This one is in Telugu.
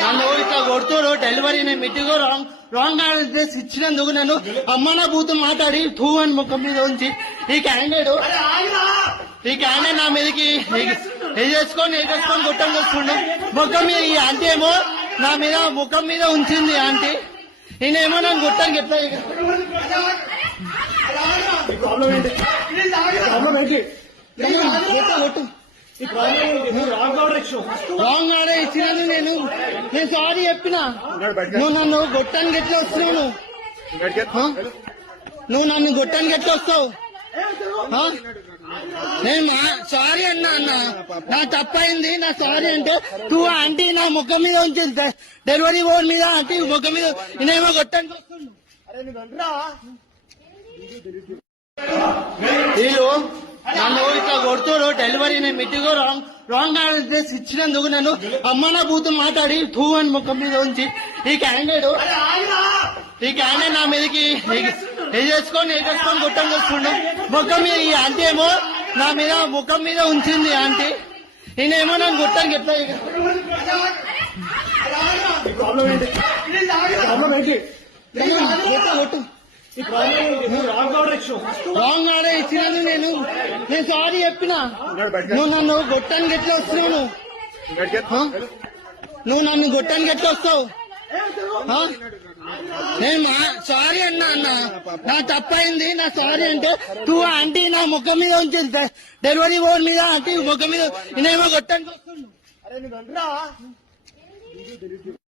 నన్ను ఇట్లా కొడుతురు డెలివరీ నేను మిట్టిగో రాంగ్ అడ్రస్ ఇచ్చినందుకు నన్ను అమ్మ నా బూతు మాట్లాడి టూ అని ముఖం మీద ఉంచి ఈ క్యాండిడేట్ నా మీదకి వేసేసుకొని కొట్టం వస్తుండు ముఖం మీద. ఈ ఆంటీ ఏమో నా మీద ముఖం మీద ఉంచింది ఆంటీ. నేనేమో నన్ను కొట్టానికి ఎట్లా కొట్టు రాంగ్ ఆర్డర్ ఇచ్చినాను. నేను సారీ చెప్పినా. నువ్వు నన్ను గొట్టానికి ఎట్లా వస్తున్నావు? నువ్వు నన్ను గొట్టానికి ఎట్లా వస్తావు? నేను సారీ అన్నా నా తప్పైంది, నా సారీ అంటే టూ ఆంటీ నా ముఖం మీద ఉంచింది డెలివరీ బోర్డు మీద ఆంటీ ముఖం మీద. నేనేమో గొట్టానికి వస్తున్నాను. నన్ను ఇట్లా కొడుతురు డెలివరీ నేను మిట్టిగో రాంగ్ అడ్రస్ ఇచ్చినందుకు నన్ను అమ్మ నా బూతు మాట్లాడి టూ అని ముఖం మీద ఉంచి ఈ క్యాండిడేట్ నా మీదకి వేసేసుకొని కొట్టం వస్తుండు ముఖం మీద. ఈ ఆంటీ ఏమో నా మీద ముఖం మీద ఉంచింది ఆంటీ. నేనేమో నన్ను కొట్టానికి ఎట్లా కొట్టు రాంగ్ ఆర్డర్ ఇచ్చినాను. నేను సారీ చెప్పినా. నువ్వు నన్ను గొట్టానికి ఎట్లా వస్తున్నావు? నువ్వు నన్ను గొట్టానికి ఎట్లా వస్తావు? నేను సారీ అన్నా నా తప్పైంది, నా సారీ అంటే టూ ఆంటీ నా ముఖం మీద ఉంచింది డెలివరీ బోర్డు మీద ఆంటీ ముఖం మీద. నేనేమో గొట్టానికి వస్తున్నాను.